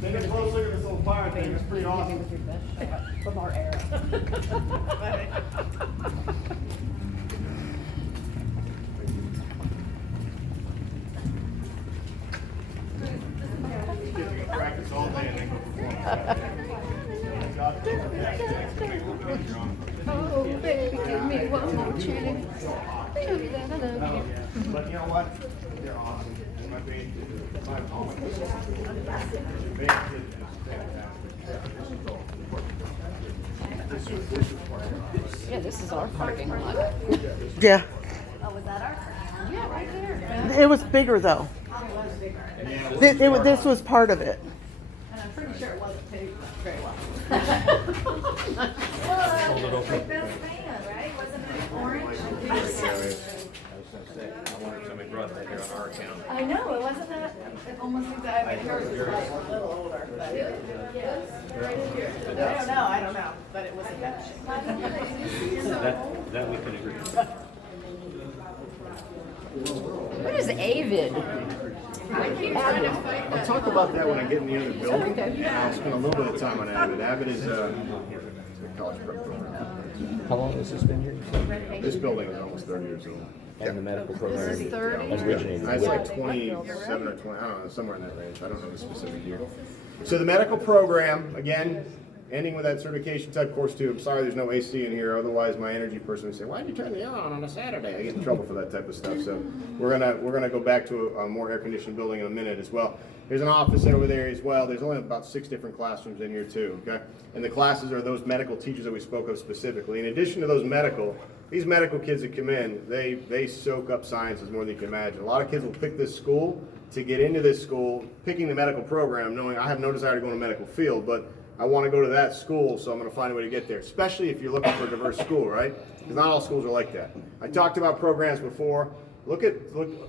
Take a close look at this little fire thing. It's pretty awesome. From our era. Kids can practice all day and then go perform. Oh, baby, give me one more chance. Tell me that I love you. But you know what? They're awesome. And my band kids, my band kids is fantastic. This is part of it. Yeah, this is our parking lot. Yeah. Oh, was that our parking lot? Yeah, right there. It was bigger though. This was part of it. And I'm pretty sure it wasn't paid very well. Like Bill's van, right? Wasn't it orange? Somebody brought that here on our account. I know, it wasn't that, it almost exactly. Yours is like a little older, but I don't know, but it was in bad shape. That we can agree on. What is Avid? I'll talk about that when I get in the other building. I'll spend a little bit of time on Avid. Avid is a college prep program. How long has this been here? This building is almost 30 years old. And the medical program This is 30? originated. It's like 27 or 20, I don't know, somewhere in that range. I don't know the specific year. So the medical program, again, ending with that certification type course too. I'm sorry there's no AC in here, otherwise my energy person would say, why did you turn the air on a Saturday? I get in trouble for that type of stuff. So we're gonna go back to a more air conditioned building in a minute as well. There's an office over there as well. There's only about 6 different classrooms in here too, okay? And the classes are those medical teachers that we spoke of specifically. In addition to those these medical kids that come in, they soak up sciences more than you can imagine. A lot of kids will pick this school to get into this school, picking the medical program, knowing I have no desire to go in a medical field, but I want to go to that school, so I'm going to find a way to get there, especially if you're looking for a diverse school, right? Because not all schools are like that. I talked about programs before. Look,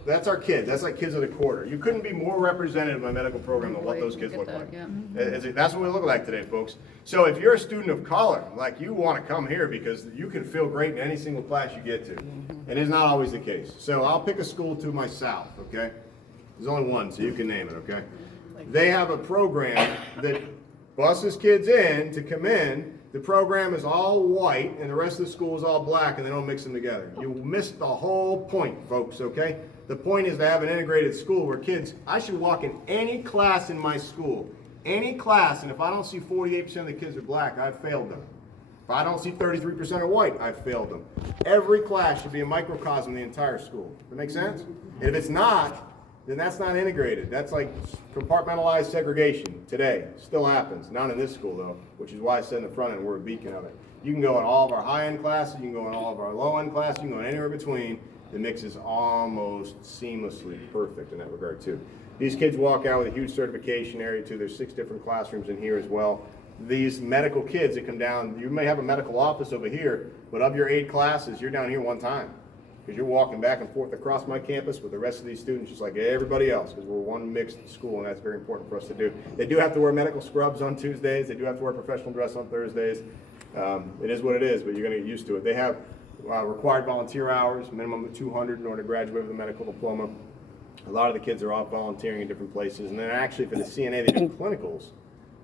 that's our kids. That's like kids of the quarter. You couldn't be more representative of a medical program than what those kids look like. That's what we look like today, folks. So if you're a student of color, like you want to come here because you can feel great in any single class you get to. And it's not always the case. So I'll pick a school to my south, okay? There's only one, so you can name it, okay? They have a program that buses kids in to come in. The program is all white and the rest of the school is all black and they don't mix them together. You missed the whole point, folks, okay? The point is to have an integrated school where kids, I should walk in any class in my school, any class, and if I don't see 48% of the kids are black, I've failed them. If I don't see 33% are white, I've failed them. Every class should be a microcosm of the entire school. Does that make sense? And if it's not, then that's not integrated. That's like compartmentalized segregation today. Still happens. Not in this school though, which is why I said in the front end we're a beacon of it. You can go in all of our high-end classes, you can go in all of our low-end classes, you can go anywhere between. The mix is almost seamlessly perfect in that regard too. These kids walk out with a huge certification area too. There's 6 different classrooms in here as well. These medical kids that come down, you may have a medical office over here, but of your 8 classes, you're down here one time. Because you're walking back and forth across my campus with the rest of these students just like everybody else, because we're one mixed school and that's very important for us to do. They do have to wear medical scrubs on Tuesdays. They do have to wear professional dress on Thursdays. It is what it is, but you're going to get used to it. They have required volunteer hours, minimum of 200 in order to graduate with a medical diploma. A lot of the kids are off volunteering in different places. And then actually for the CNA, they do clinicals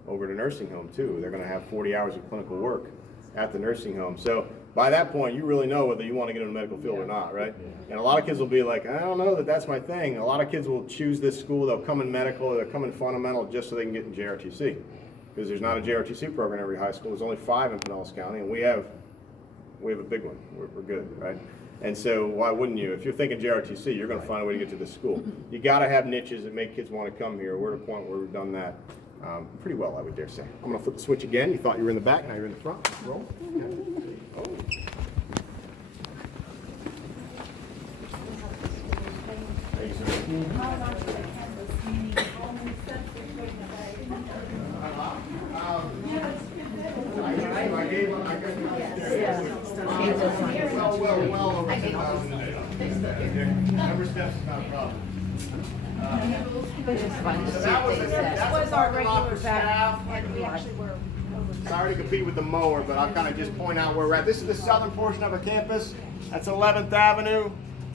over at a nursing home too. They're going to have 40 hours of clinical work at the nursing home. So by that point, you really know whether you want to get in the medical field or not, right? And a lot of kids will be like, I don't know that that's my thing. A lot of kids will choose this school. They'll come in medical, or they'll come in fundamental just so they can get in JRTC. Because there's not a JRTC program in every high school. There's only 5 in Pinellas County, and we have a big one. We're good, right? And so why wouldn't you? If you're thinking JRTC, you're going to find a way to get to this school. You got to have niches that make kids want to come here. We're at a point where we've done that pretty well, I would dare say. I'm going to flip the switch again. You thought you were in the back, now you're in the front. Roll. Oh. Well over 2,000 a day. Number steps is not a problem. So that was our regular staff. We actually were. Sorry to compete with the mower, but I'll kind of just point out where we're at. This is the southern portion of our campus. That's 11th Avenue.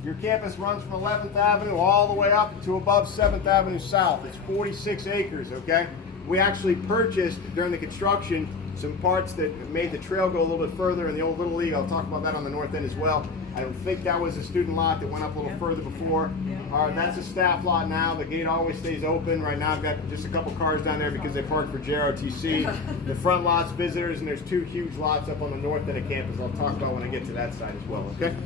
Your campus runs from 11th Avenue all the way up to above 7th Avenue South. It's 46 acres, okay? We actually purchased during the construction some parts that made the trail go a little bit further in the old Little League. I'll talk about that on the north end as well. I don't think that was a student lot that went up a little further before. That's a staff lot now. The gate always stays open. Right now I've got just a couple cars down there because they parked for JROTC. The front lot's visitors, and there's 2 huge lots up on the north end of campus. I'll talk about when I get to that side as well, okay?